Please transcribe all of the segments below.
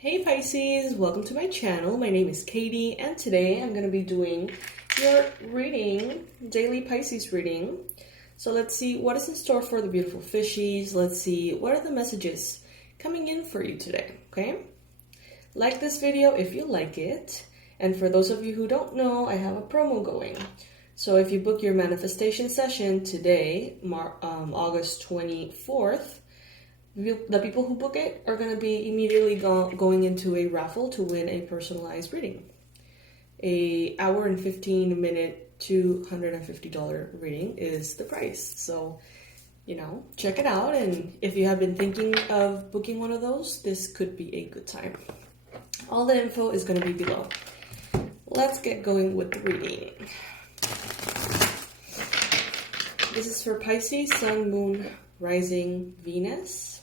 Hey Pisces, welcome to my channel. My name is Katie and today I'm going to be doing your reading, daily Pisces reading. So let's see what is in store for the beautiful fishies. Let's see what are the messages coming in for you today, okay? Like this video if you like it. And for those of you who don't know, I have a promo going. So if you book your manifestation session today, August 24th, the people who book it are going to be immediately going into a raffle to win a personalized reading. A hour and 15 minute $250 reading is the price. So, check it out. And if you have been thinking of booking one of those, this could be a good time. All the info is going to be below. Let's get going with the reading. This is for Pisces, Sun, Moon, Rising, Venus.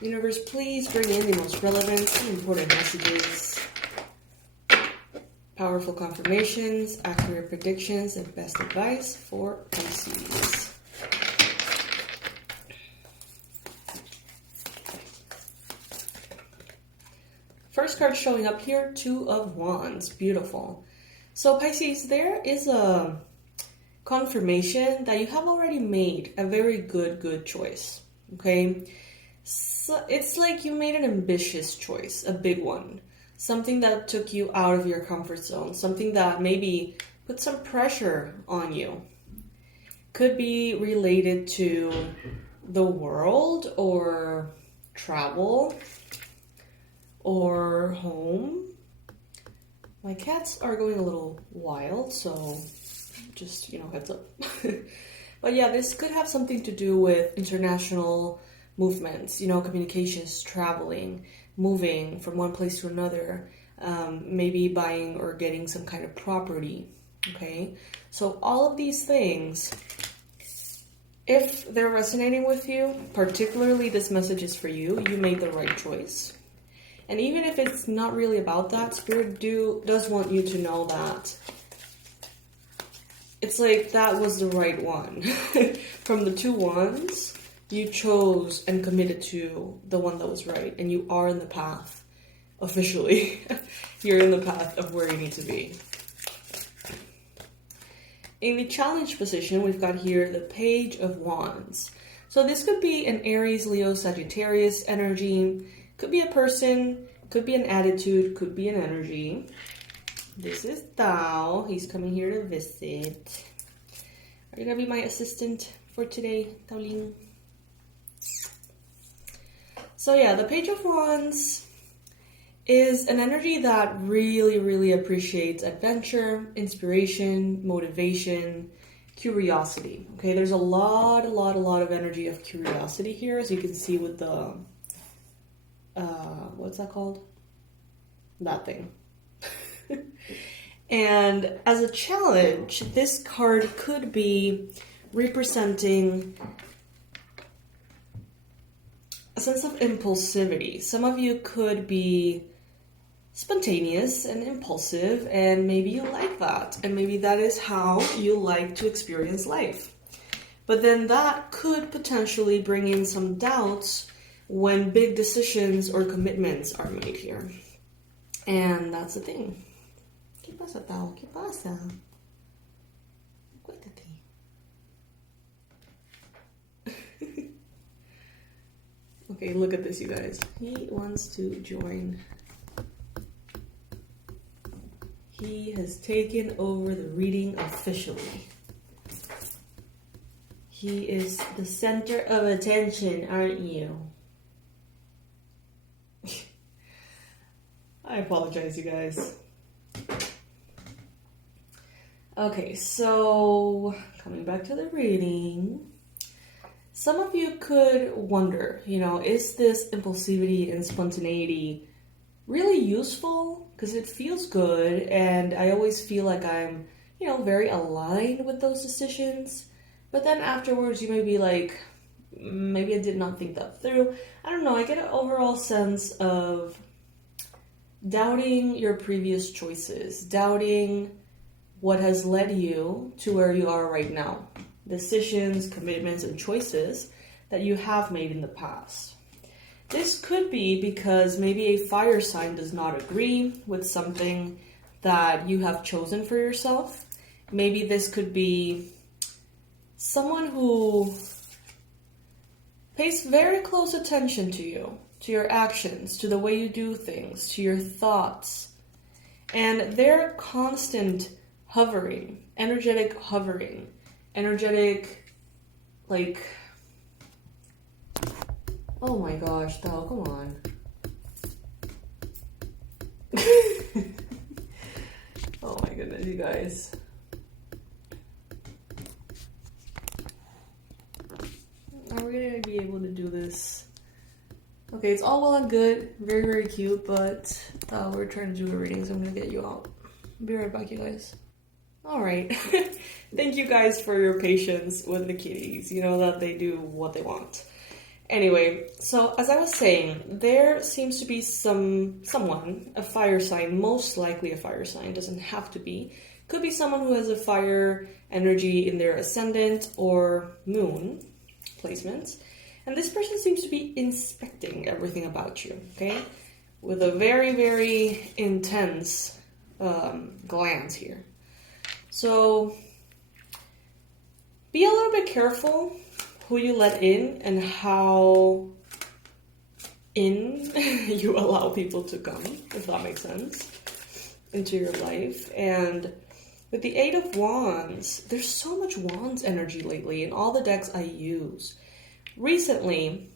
Universe, please bring in the most relevant and important messages, powerful confirmations, accurate predictions, and best advice for Pisces. First card showing up here, Two of Wands. Beautiful. So Pisces, there is a confirmation that you have already made a very good choice, okay? So it's like you made an ambitious choice, a big one, something that took you out of your comfort zone, something that maybe put some pressure on you. Could be related to the world or travel or home. My cats are going a little wild, so just, heads up. But yeah, this could have something to do with international movements, communications, traveling, moving from one place to another, maybe buying or getting some kind of property, okay? So all of these things, if they're resonating with you, particularly this message is for you, you made the right choice. And even if it's not really about that, Spirit does want you to know that it's like that was the right one. From the two wands, you chose and committed to the one that was right, and you are in the path, officially. You're in the path of where you need to be. In the challenge position, we've got here the Page of Wands. So this could be an Aries, Leo, Sagittarius energy. Could be a person, could be an attitude, could be an energy. This is Tao. He's coming here to visit. Are you going to be my assistant for today, Taoling? So yeah, the Page of Wands is an energy that really appreciates adventure, inspiration, motivation, curiosity. Okay, there's a lot of energy of curiosity here, as you can see with the, what's that called? That thing. And as a challenge, this card could be representing a sense of impulsivity. Some of you could be spontaneous and impulsive, and maybe you like that, and maybe that is how you like to experience life. But then that could potentially bring in some doubts when big decisions or commitments are made here. And that's the thing. ¿Qué pasa, Tao? ¿Qué pasa? Cuéntate. Okay, look at this, you guys. He wants to join. He has taken over the reading officially. He is the center of attention, aren't you? I apologize, you guys. Okay, so coming back to the reading. Some of you could wonder, is this impulsivity and spontaneity really useful? Because it feels good, and I always feel like I'm, very aligned with those decisions. But then afterwards, you may be like, maybe I did not think that through. I don't know, I get an overall sense of doubting your previous choices, doubting what has led you to where you are right now. Decisions, commitments, and choices that you have made in the past. This this could be because maybe a fire sign does not agree with something that you have chosen for yourself. Maybe this could be someone who pays very close attention to you, to your actions, to the way you do things, to your thoughts. And their constant hovering, energetic, like, oh my gosh, Dal, come on. Oh my goodness, you guys. Are we gonna be able to do this? Okay, it's all well and good, very, very cute, but we're trying to do a reading, so I'm gonna get you out. Be right back, you guys. Alright, thank you guys for your patience with the kitties. You know that they do what they want. Anyway, so as I was saying, there seems to be someone, a fire sign, most likely a fire sign, doesn't have to be. Could be someone who has a fire energy in their ascendant or moon placements. And this person seems to be inspecting everything about you, okay? With a very, very intense glance here. So be a little bit careful who you let in and how in you allow people to come, if that makes sense, into your life. And with the Eight of Wands, there's so much Wands energy lately in all the decks I use. Recently,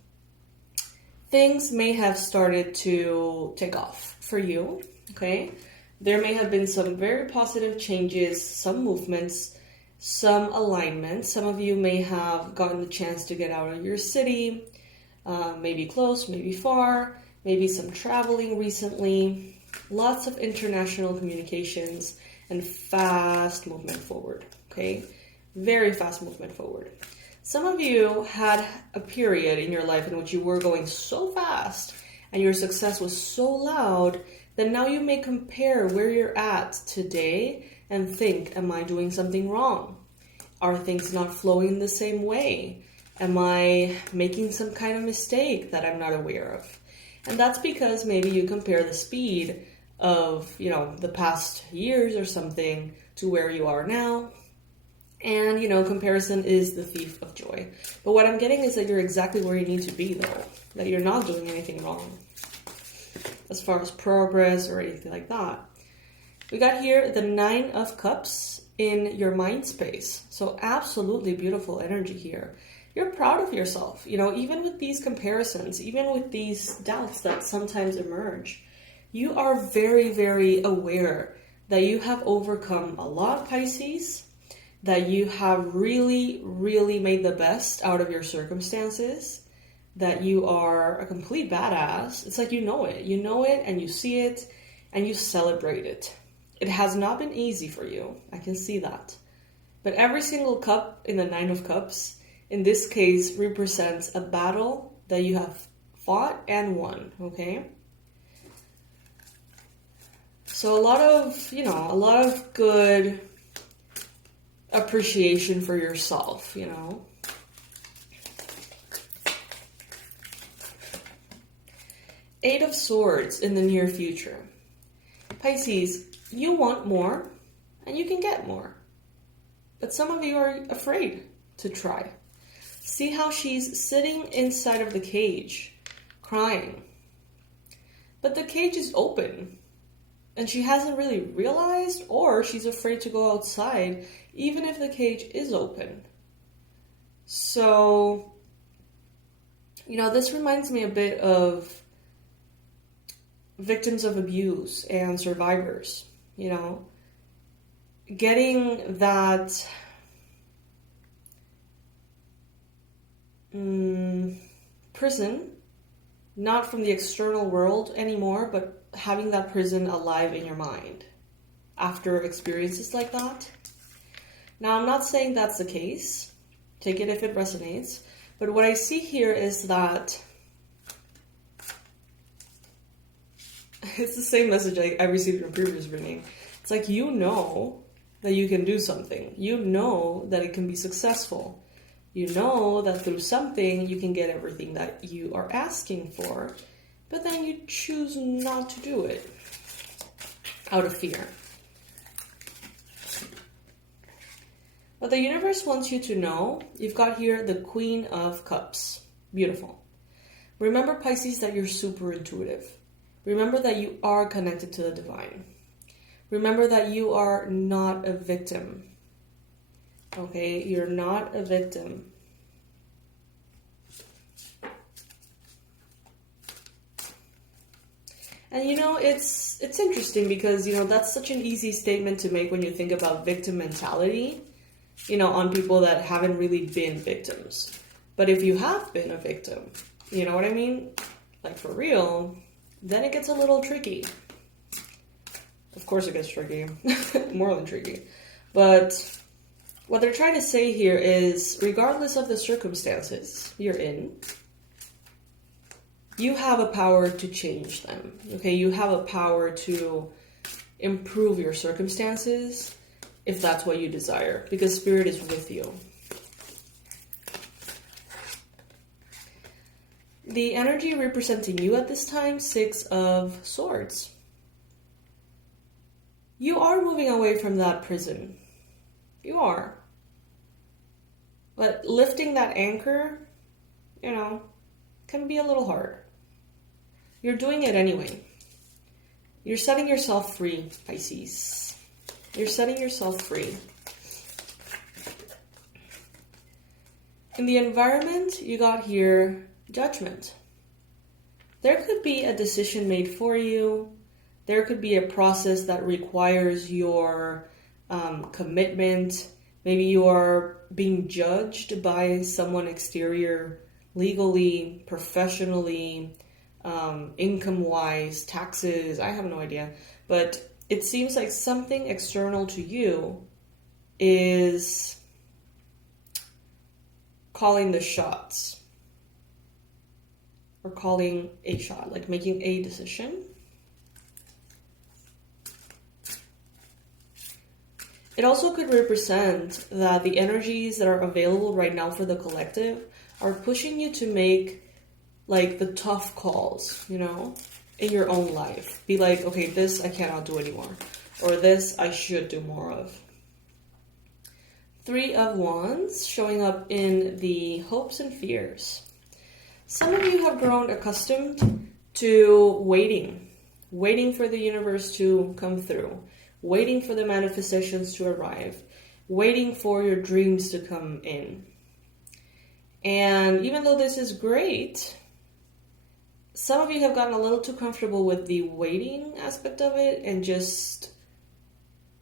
things may have started to take off for you, okay? There may have been some very positive changes, some movements, some alignment. Some of you may have gotten the chance to get out of your city, maybe close, maybe far, maybe some traveling recently, lots of international communications, and fast movement forward, okay? Very fast movement forward. Some of you had a period in your life in which you were going so fast and your success was so loud that now you may compare where you're at today and think, am I doing something wrong? Are things not flowing the same way? Am I making some kind of mistake that I'm not aware of? And that's because maybe you compare the speed of, the past years or something to where you are now. And, comparison is the thief of joy. But what I'm getting is that you're exactly where you need to be, though. That you're not doing anything wrong as far as progress or anything like that. We got here the Nine of Cups in your mind space. So absolutely beautiful energy here. You're proud of yourself, even with these comparisons, even with these doubts that sometimes emerge. You are very, very aware that you have overcome a lot, Pisces, that you have really, really made the best out of your circumstances, that you are a complete badass. It's like you know it and you see it and you celebrate it. It has not been easy for you. I can see that. But every single cup in the Nine of Cups, in this case, represents a battle that you have fought and won, okay? So a lot of good appreciation for yourself, Eight of Swords in the near future. Pisces, you want more and you can get more. But some of you are afraid to try. See how she's sitting inside of the cage, crying. But the cage is open. And she hasn't really realized, or she's afraid to go outside, even if the cage is open. So, this reminds me a bit of victims of abuse and survivors, getting that prison, not from the external world anymore, but having that prison alive in your mind after experiences like that. Now, I'm not saying that's the case. Take it if it resonates. But what I see here is that it's the same message I received in a previous reading. It's like that you can do something. You know that it can be successful. You know that through something you can get everything that you are asking for, but then you choose not to do it out of fear. What the universe wants you to know, you've got here the Queen of Cups. Beautiful. Remember, Pisces, that you're super intuitive. Remember that you are connected to the divine. Remember that you are not a victim. Okay, you're not a victim. And you know, it's interesting because, you know, that's such an easy statement to make when you think about victim mentality, you know, on people that haven't really been victims. But if you have been a victim, you know what I mean? Like for real, then it gets a little tricky. Of course it gets tricky, more than tricky. But what they're trying to say here is, regardless of the circumstances you're in, you have a power to change them, okay? You have a power to improve your circumstances if that's what you desire, because Spirit is with you. The energy representing you at this time, 6 of Swords. You are moving away from that prison. You are. But lifting that anchor, you know, can be a little hard. You're doing it anyway. You're setting yourself free, Pisces. You're setting yourself free. In the environment, you got here Judgment. There could be a decision made for you. There could be a process that requires your commitment. Maybe you are being judged by someone exterior, legally, professionally, income-wise, taxes, I have no idea. But it seems like something external to you is calling the shots. Or calling a shot, like making a decision. It also could represent that the energies that are available right now for the collective are pushing you to make like the tough calls, you know, in your own life. Be like, okay, this I cannot do anymore. Or this I should do more of. 3 of Wands showing up in the hopes and fears. Some of you have grown accustomed to waiting for the universe to come through, waiting for the manifestations to arrive, waiting for your dreams to come in. And even though this is great, some of you have gotten a little too comfortable with the waiting aspect of it and just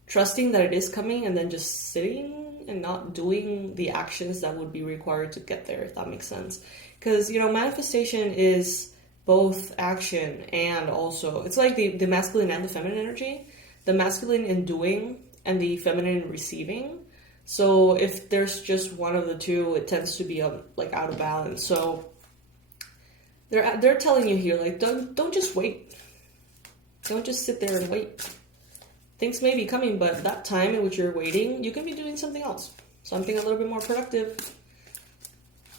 trusting that it is coming and then just sitting and not doing the actions that would be required to get there, if that makes sense. Because, you know, manifestation is both action and also, it's like the masculine and the feminine energy. The masculine in doing and the feminine in receiving. So if there's just one of the two, it tends to be like out of balance. So they're telling you here, like, don't just wait. Don't just sit there and wait. Things may be coming, but that time in which you're waiting, you can be doing something else. Something a little bit more productive.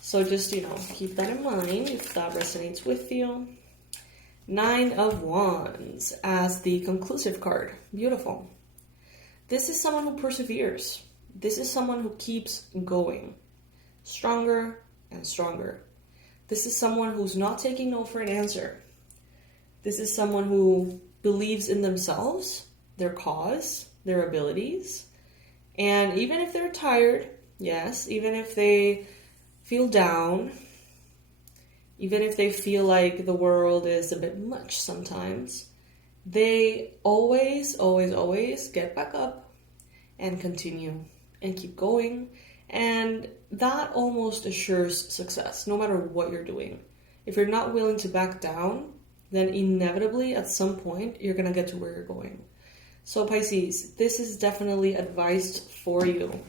So just, you know, keep that in mind if that resonates with you. 9 of Wands as the conclusive card. Beautiful. This is someone who perseveres. This is someone who keeps going. Stronger and stronger. This is someone who's not taking no for an answer. This is someone who believes in themselves, their cause, their abilities. And even if they're tired, yes, even if they feel down, even if they feel like the world is a bit much sometimes, they always, always, always get back up and continue and keep going. And that almost assures success, no matter what you're doing. If you're not willing to back down, then inevitably at some point, you're going to get to where you're going. So Pisces, this is definitely advised for you.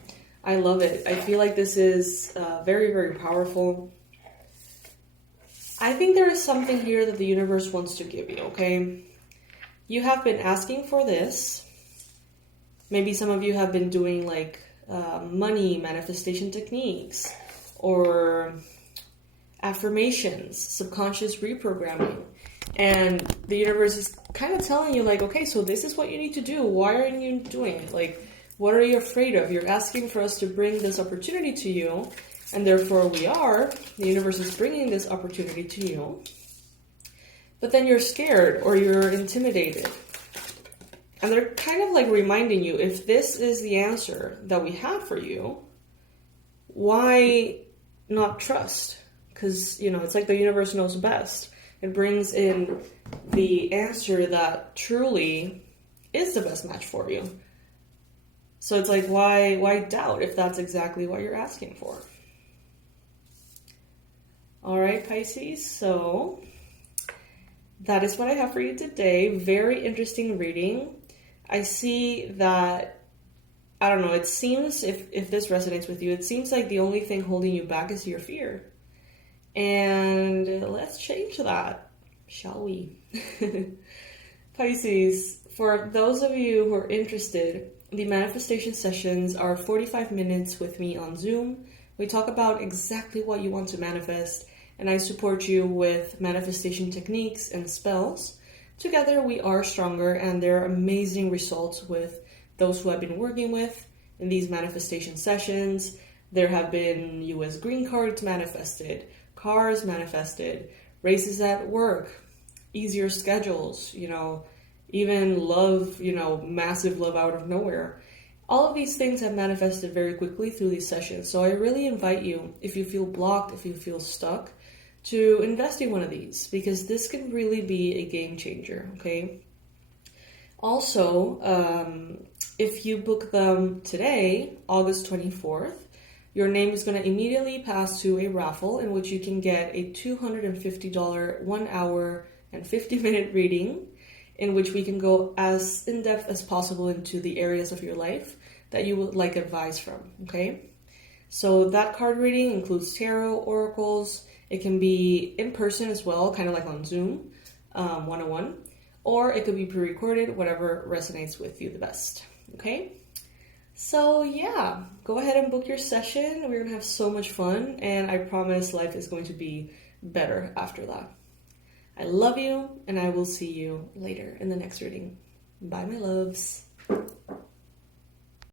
I love it. I feel like this is very, very powerful. I think there is something here that the universe wants to give you, okay? You have been asking for this. Maybe some of you have been doing like money manifestation techniques, or affirmations, subconscious reprogramming. And the universe is kind of telling you, like, okay, so this is what you need to do. Why aren't you doing it? Like, what are you afraid of? You're asking for us to bring this opportunity to you, and therefore we are. The universe is bringing this opportunity to you. But then you're scared or you're intimidated. And they're kind of like reminding you, if this is the answer that we have for you, why not trust? Because, you know, it's like the universe knows best. It brings in the answer that truly is the best match for you. So it's like, why doubt if that's exactly what you're asking for? All right, Pisces, so that is what I have for you today. Very interesting reading. I see that, I don't know, it seems, if this resonates with you, it seems like the only thing holding you back is your fear. And let's change that, shall we? Pisces, for those of you who are interested, the manifestation sessions are 45 minutes with me on Zoom. We talk about exactly what you want to manifest, and I support you with manifestation techniques and spells. Together we are stronger, and there are amazing results with those who have been working with in these manifestation sessions. There have been US green cards manifested, cars manifested, raises at work, easier schedules, you know, even love, you know, massive love out of nowhere. All of these things have manifested very quickly through these sessions. So I really invite you, if you feel blocked, if you feel stuck, to invest in one of these, because this can really be a game changer, okay? Also, if you book them today, August 24th, your name is going to immediately pass to a raffle in which you can get a $250 1 hour and 50-minute reading, in which we can go as in-depth as possible into the areas of your life that you would like advice from, okay? So that card reading includes tarot, oracles. It can be in person as well, kind of like on Zoom, one-on-one, or it could be pre-recorded, whatever resonates with you the best, okay? So yeah, go ahead and book your session. We're gonna have so much fun, and I promise life is going to be better after that. I love you, and I will see you later in the next reading. Bye, my loves.